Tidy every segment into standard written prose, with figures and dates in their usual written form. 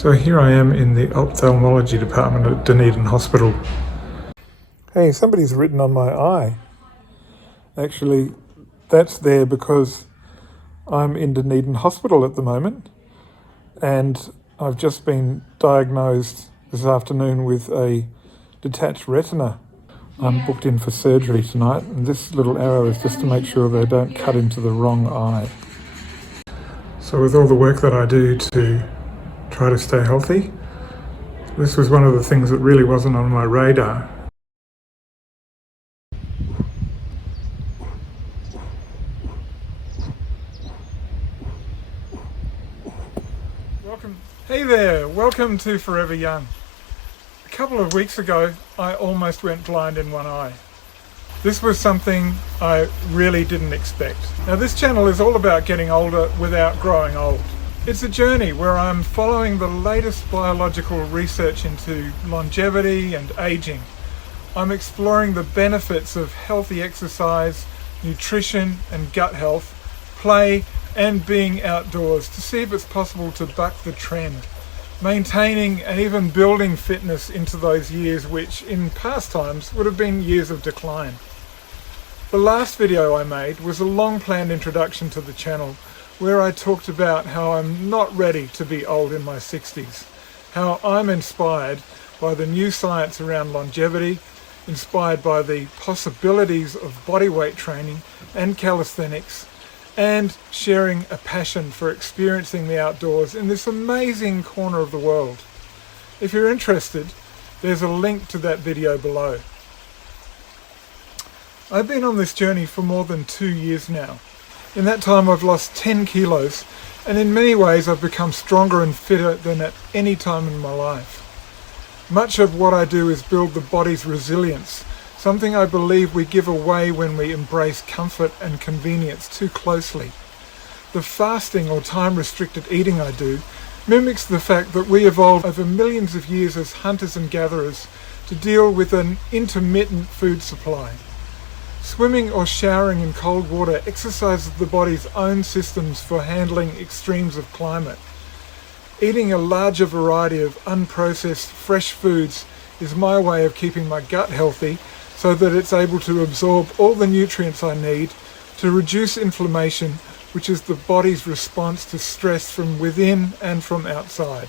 So here I am in the ophthalmology department at Dunedin Hospital. Hey, somebody's written on my eye. Actually, that's there because I'm in Dunedin Hospital at the moment, and I've just been diagnosed this afternoon with a detached retina. I'm booked in for surgery tonight, and this little arrow is just to make sure they don't cut into the wrong eye. So with all the work that I do to try to stay healthy, this was one of the things that really wasn't on my radar. Hey there, welcome to Forever Young. A couple of weeks ago, I almost went blind in one eye. This was something I really didn't expect. Now this channel is all about getting older without growing old. It's a journey where I'm following the latest biological research into longevity and aging. I'm exploring the benefits of healthy exercise, nutrition and gut health, play and being outdoors to see if it's possible to buck the trend, maintaining and even building fitness into those years which in past times would have been years of decline. The last video I made was a long-planned introduction to the channel where I talked about how I'm not ready to be old in my 60s, how I'm inspired by the new science around longevity, inspired by the possibilities of bodyweight training and calisthenics, and sharing a passion for experiencing the outdoors in this amazing corner of the world. If you're interested, there's a link to that video below. I've been on this journey for more than 2 years now. In that time I've lost 10 kilos, and in many ways I've become stronger and fitter than at any time in my life. Much of what I do is build the body's resilience, something I believe we give away when we embrace comfort and convenience too closely. The fasting or time-restricted eating I do mimics the fact that we evolved over millions of years as hunters and gatherers to deal with an intermittent food supply. Swimming or showering in cold water exercises the body's own systems for handling extremes of climate. Eating a larger variety of unprocessed fresh foods is my way of keeping my gut healthy so that it's able to absorb all the nutrients I need to reduce inflammation, which is the body's response to stress from within and from outside.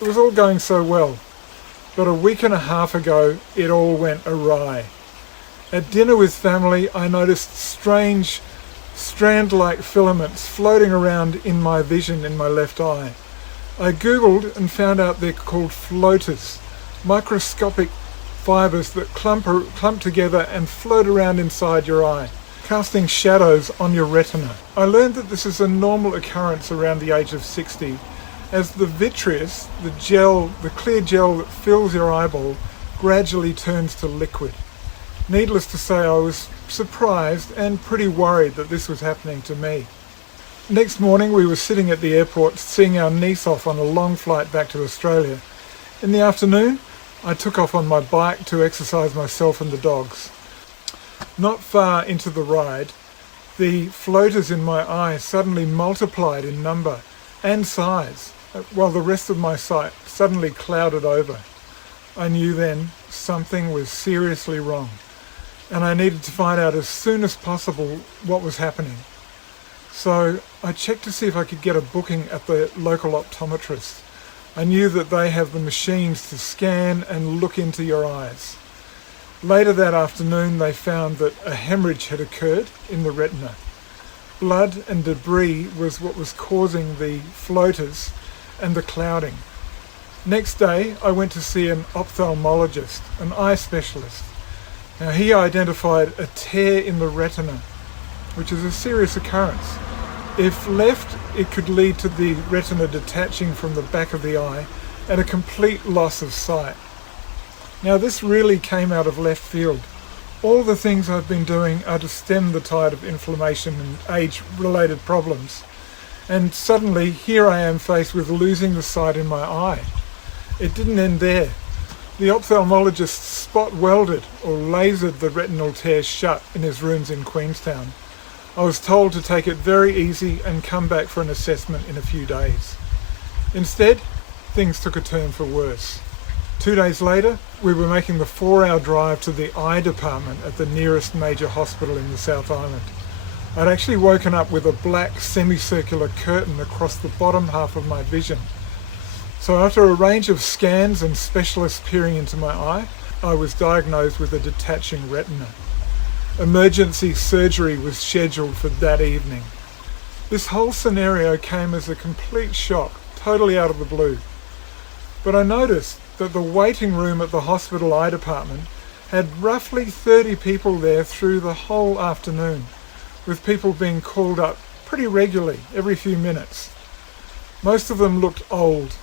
It was all going so well, but a week and a half ago it all went awry. At dinner with family, I noticed strange strand-like filaments floating around in my vision in my left eye. I googled and found out they're called floaters, microscopic fibers that clump together and float around inside your eye, casting shadows on your retina. I learned that this is a normal occurrence around the age of 60, as the vitreous, the clear gel that fills your eyeball, gradually turns to liquid. Needless to say, I was surprised and pretty worried that this was happening to me. Next morning we were sitting at the airport seeing our niece off on a long flight back to Australia. In the afternoon, I took off on my bike to exercise myself and the dogs. Not far into the ride, the floaters in my eye suddenly multiplied in number and size, while the rest of my sight suddenly clouded over. I knew then something was seriously wrong, and I needed to find out as soon as possible what was happening. So I checked to see if I could get a booking at the local optometrist. I knew that they have the machines to scan and look into your eyes. Later that afternoon they found that a hemorrhage had occurred in the retina. Blood and debris was what was causing the floaters and the clouding. Next day I went to see an ophthalmologist, an eye specialist. Now he identified a tear in the retina, which is a serious occurrence. If left, it could lead to the retina detaching from the back of the eye and a complete loss of sight. Now this really came out of left field. All the things I've been doing are to stem the tide of inflammation and age-related problems. And suddenly here I am faced with losing the sight in my eye. It didn't end there. The ophthalmologist spot welded or lasered the retinal tear shut in his rooms in Queenstown. I was told to take it very easy and come back for an assessment in a few days. Instead, things took a turn for worse. 2 days later, we were making the 4-hour drive to the eye department at the nearest major hospital in the South Island. I'd actually woken up with a black semicircular curtain across the bottom half of my vision. So after a range of scans and specialists peering into my eye, I was diagnosed with a detaching retina. Emergency surgery was scheduled for that evening. This whole scenario came as a complete shock, totally out of the blue. But I noticed that the waiting room at the hospital eye department had roughly 30 people there through the whole afternoon, with people being called up pretty regularly, every few minutes. Most of them looked old,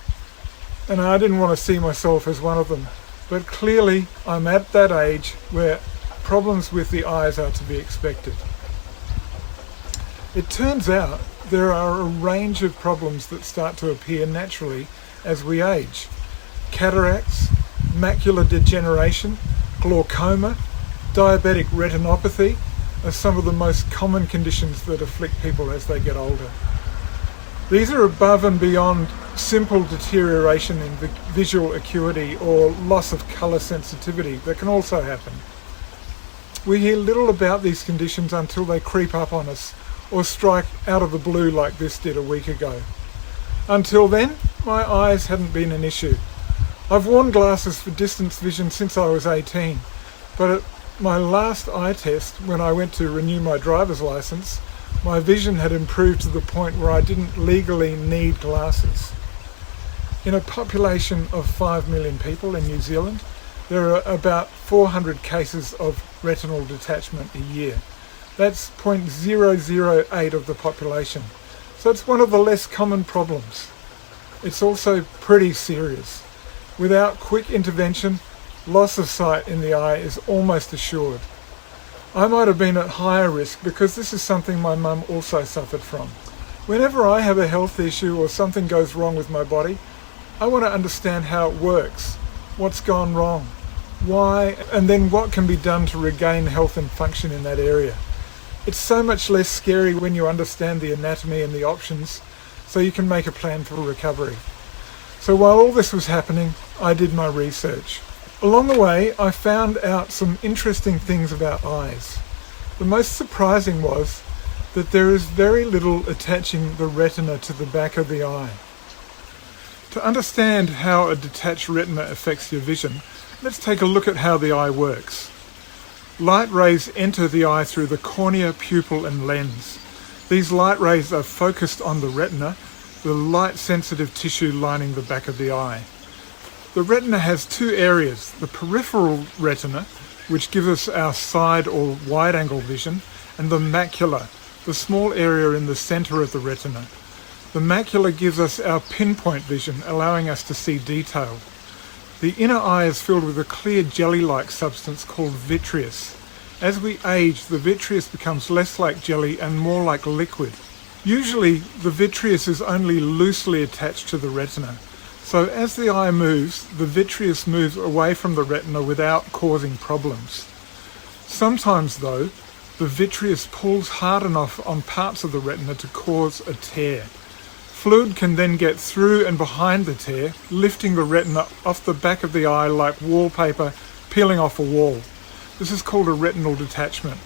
and I didn't want to see myself as one of them. But clearly, I'm at that age where problems with the eyes are to be expected. It turns out there are a range of problems that start to appear naturally as we age. Cataracts, macular degeneration, glaucoma, diabetic retinopathy are some of the most common conditions that afflict people as they get older. These are above and beyond simple deterioration in visual acuity or loss of colour sensitivity that can also happen. We hear little about these conditions until they creep up on us or strike out of the blue like this did a week ago. Until then, my eyes hadn't been an issue. I've worn glasses for distance vision since I was 18, but at my last eye test, when I went to renew my driver's license, my vision had improved to the point where I didn't legally need glasses. In a population of 5 million people in New Zealand, there are about 400 cases of retinal detachment a year. That's 0.008 of the population. So it's one of the less common problems. It's also pretty serious. Without quick intervention, loss of sight in the eye is almost assured. I might have been at higher risk because this is something my mum also suffered from. Whenever I have a health issue or something goes wrong with my body, I want to understand how it works, what's gone wrong, why, and then what can be done to regain health and function in that area. It's so much less scary when you understand the anatomy and the options, so you can make a plan for recovery. So while all this was happening, I did my research. Along the way, I found out some interesting things about eyes. The most surprising was that there is very little attaching the retina to the back of the eye. To understand how a detached retina affects your vision, let's take a look at how the eye works. Light rays enter the eye through the cornea, pupil and lens. These light rays are focused on the retina, the light-sensitive tissue lining the back of the eye. The retina has two areas, the peripheral retina, which gives us our side or wide-angle vision, and the macula, the small area in the centre of the retina. The macula gives us our pinpoint vision, allowing us to see detail. The inner eye is filled with a clear jelly-like substance called vitreous. As we age, the vitreous becomes less like jelly and more like liquid. Usually, the vitreous is only loosely attached to the retina. So as the eye moves, the vitreous moves away from the retina without causing problems. Sometimes, though, the vitreous pulls hard enough on parts of the retina to cause a tear. Fluid can then get through and behind the tear, lifting the retina off the back of the eye like wallpaper peeling off a wall. This is called a retinal detachment.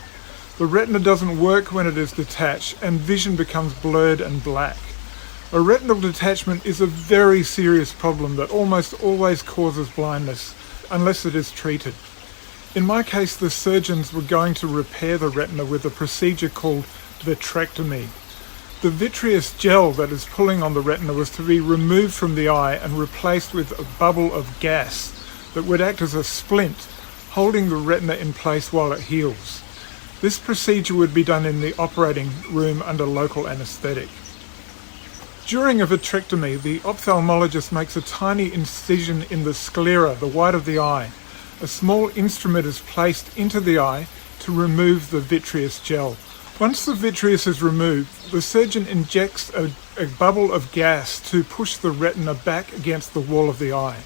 The retina doesn't work when it is detached, and vision becomes blurred and black. A retinal detachment is a very serious problem that almost always causes blindness, unless it is treated. In my case, the surgeons were going to repair the retina with a procedure called Vitrectomy. The vitreous gel that is pulling on the retina was to be removed from the eye and replaced with a bubble of gas that would act as a splint, holding the retina in place while it heals. This procedure would be done in the operating room under local anaesthetic. During a vitrectomy, the ophthalmologist makes a tiny incision in the sclera, the white of the eye. A small instrument is placed into the eye to remove the vitreous gel. Once the vitreous is removed, the surgeon injects a bubble of gas to push the retina back against the wall of the eye.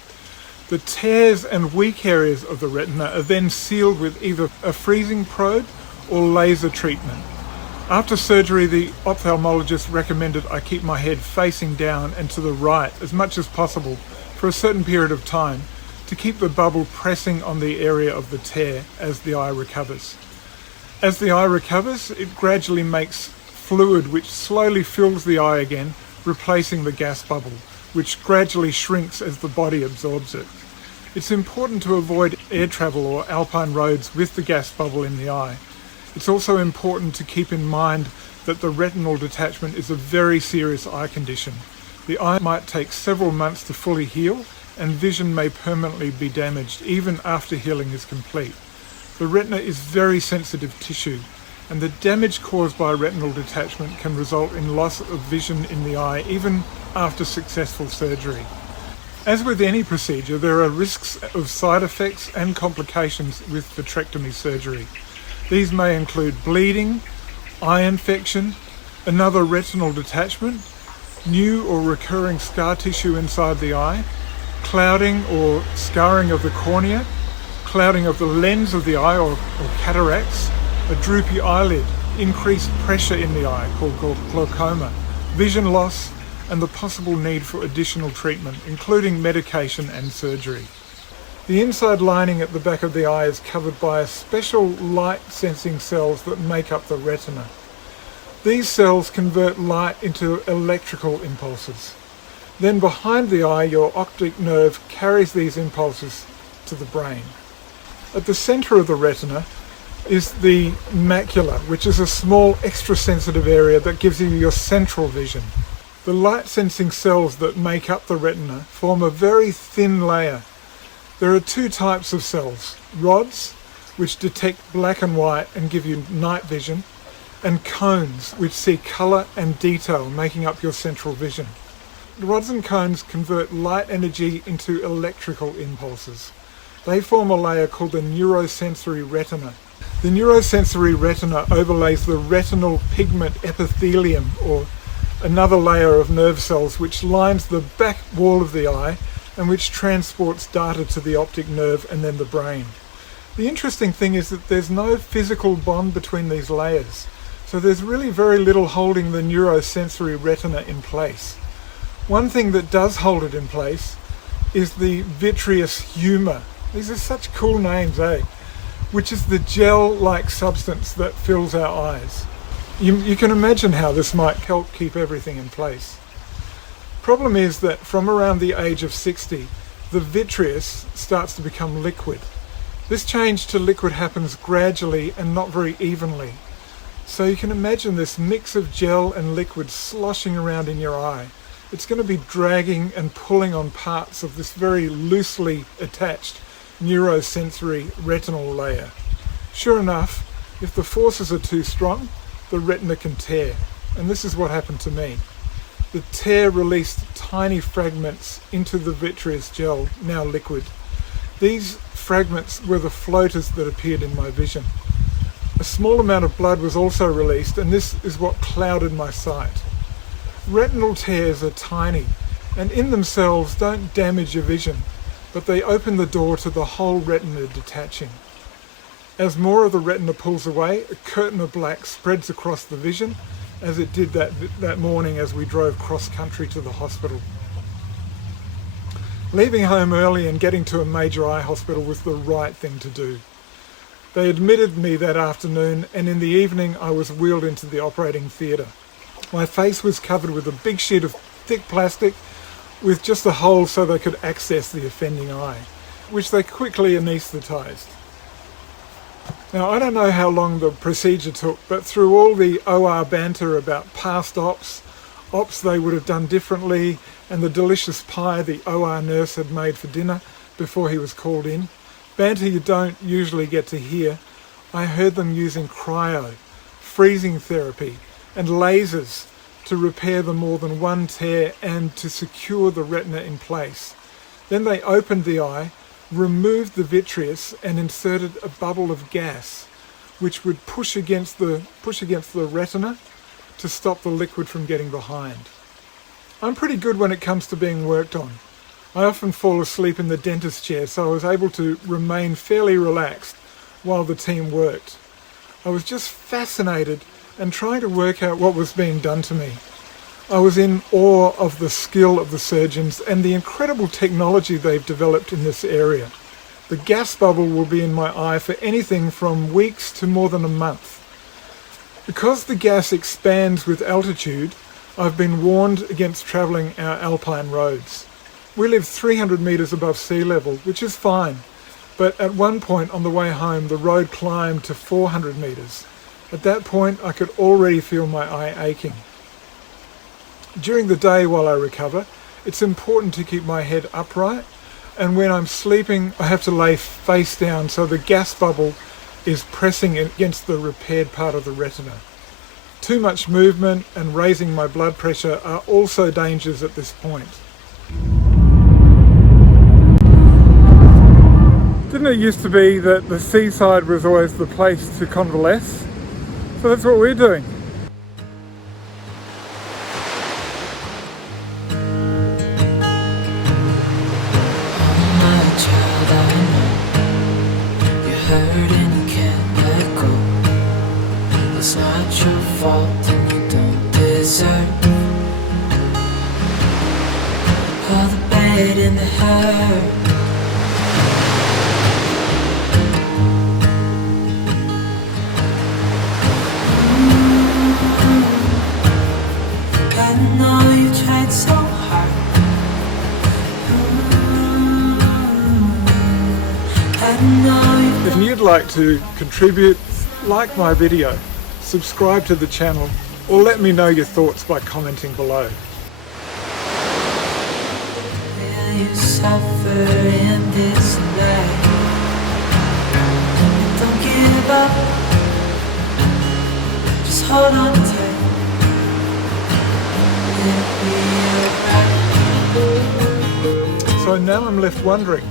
The tears and weak areas of the retina are then sealed with either a freezing probe or laser treatment. After surgery, the ophthalmologist recommended I keep my head facing down and to the right as much as possible for a certain period of time to keep the bubble pressing on the area of the tear as the eye recovers. As the eye recovers, it gradually makes fluid which slowly fills the eye again, replacing the gas bubble, which gradually shrinks as the body absorbs it. It's important to avoid air travel or alpine roads with the gas bubble in the eye. It's also important to keep in mind that the retinal detachment is a very serious eye condition. The eye might take several months to fully heal, and vision may permanently be damaged even after healing is complete. The retina is very sensitive tissue, and the damage caused by retinal detachment can result in loss of vision in the eye even after successful surgery. As with any procedure, there are risks of side effects and complications with vitrectomy surgery. These may include bleeding, eye infection, another retinal detachment, new or recurring scar tissue inside the eye, clouding or scarring of the cornea, clouding of the lens of the eye or cataracts, a droopy eyelid, increased pressure in the eye called glaucoma, vision loss, and the possible need for additional treatment, including medication and surgery. The inside lining at the back of the eye is covered by a special light-sensing cells that make up the retina. These cells convert light into electrical impulses. Then behind the eye, your optic nerve carries these impulses to the brain. At the center of the retina is the macula, which is a small extra-sensitive area that gives you your central vision. The light-sensing cells that make up the retina form a very thin layer. There are two types of cells: rods, which detect black and white and give you night vision, and cones, which see color and detail, making up your central vision. The rods and cones convert light energy into electrical impulses. They form a layer called the neurosensory retina. The neurosensory retina overlays the retinal pigment epithelium, or another layer of nerve cells which lines the back wall of the eye and which transports data to the optic nerve and then the brain. The interesting thing is that there's no physical bond between these layers, so there's really very little holding the neurosensory retina in place. One thing that does hold it in place is the Vitreous Humor. These are such cool names, eh? Which is the gel-like substance that fills our eyes. You can imagine how this might help keep everything in place. Problem is that from around the age of 60, the vitreous starts to become liquid. This change to liquid happens gradually and not very evenly. So you can imagine this mix of gel and liquid sloshing around in your eye. It's going to be dragging and pulling on parts of this very loosely attached neurosensory retinal layer. Sure enough, if the forces are too strong, the retina can tear, and this is what happened to me. The tear released tiny fragments into the vitreous gel, now liquid. These fragments were the floaters that appeared in my vision. A small amount of blood was also released, and this is what clouded my sight. Retinal tears are tiny, and in themselves don't damage your vision, but they open the door to the whole retina detaching. As more of the retina pulls away, a curtain of black spreads across the vision, as it did that morning as we drove cross-country to the hospital. Leaving home early and getting to a major eye hospital was the right thing to do. They admitted me that afternoon, and in the evening I was wheeled into the operating theatre. My face was covered with a big sheet of thick plastic with just a hole so they could access the offending eye, which they quickly anaesthetised. Now, I don't know how long the procedure took, but through all the OR banter about past ops they would have done differently, and the delicious pie the OR nurse had made for dinner before he was called in, banter you don't usually get to hear, I heard them using cryo, freezing therapy, and lasers to repair the more than one tear and to secure the retina in place. Then they opened the eye, removed the vitreous and inserted a bubble of gas which would push against the retina to stop the liquid from getting behind. I'm pretty good when it comes to being worked on. I often fall asleep in the dentist chair, so I was able to remain fairly relaxed while the team worked. I was just fascinated and trying to work out what was being done to me. I was in awe of the skill of the surgeons and the incredible technology they've developed in this area. The gas bubble will be in my eye for anything from weeks to more than a month. Because the gas expands with altitude, I've been warned against travelling our alpine roads. We live 300 metres above sea level, which is fine, but at one point on the way home the road climbed to 400 metres. At that point I could already feel my eye aching. During the day while I recover, it's important to keep my head upright, and when I'm sleeping I have to lay face down so the gas bubble is pressing against the repaired part of the retina. Too much movement and raising my blood pressure are also dangers at this point. Didn't it used to be that the seaside was always the place to convalesce? So that's what we're doing. Hurt and you can't let go. It's not your fault and you don't deserve all the bad and the hurt. I know you tried so hard. I know. If you'd like to contribute, like my video, subscribe to the channel, or let me know your thoughts by commenting below. Will you suffer in this life? Don't give up. Just hold on tight. It'll be alright. So now I'm left wondering,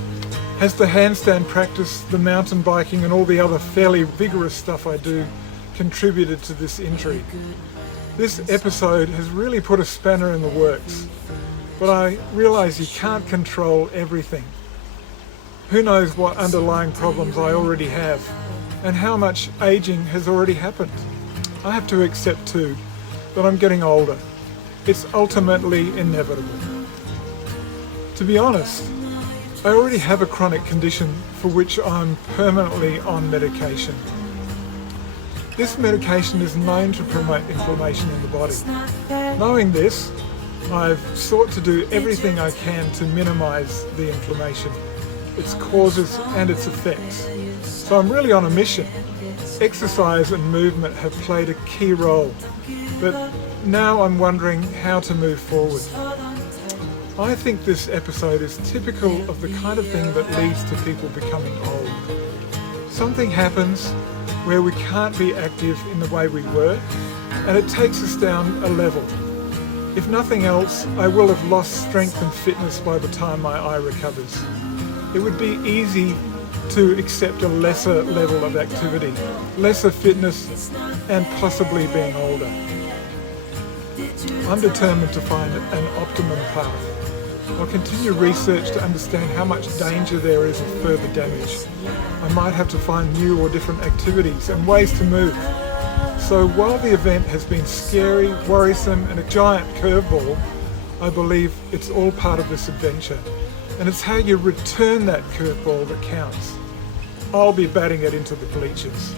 has the handstand practice, the mountain biking and all the other fairly vigorous stuff I do contributed to this injury? This episode has really put a spanner in the works, but I realise you can't control everything. Who knows what underlying problems I already have and how much ageing has already happened. I have to accept too that I'm getting older. It's ultimately inevitable. To be honest, I already have a chronic condition for which I'm permanently on medication. This medication is known to promote inflammation in the body. Knowing this, I've sought to do everything I can to minimise the inflammation, its causes and its effects. So I'm really on a mission. Exercise and movement have played a key role, but now I'm wondering how to move forward. I think this episode is typical of the kind of thing that leads to people becoming old. Something happens where we can't be active in the way we were, and it takes us down a level. If nothing else, I will have lost strength and fitness by the time my eye recovers. It would be easy to accept a lesser level of activity, lesser fitness, and possibly being older. I'm determined to find an optimum path. I'll continue research to understand how much danger there is of further damage. I might have to find new or different activities and ways to move. So while the event has been scary, worrisome and a giant curveball, I believe it's all part of this adventure. And it's how you return that curveball that counts. I'll be batting it into the bleachers.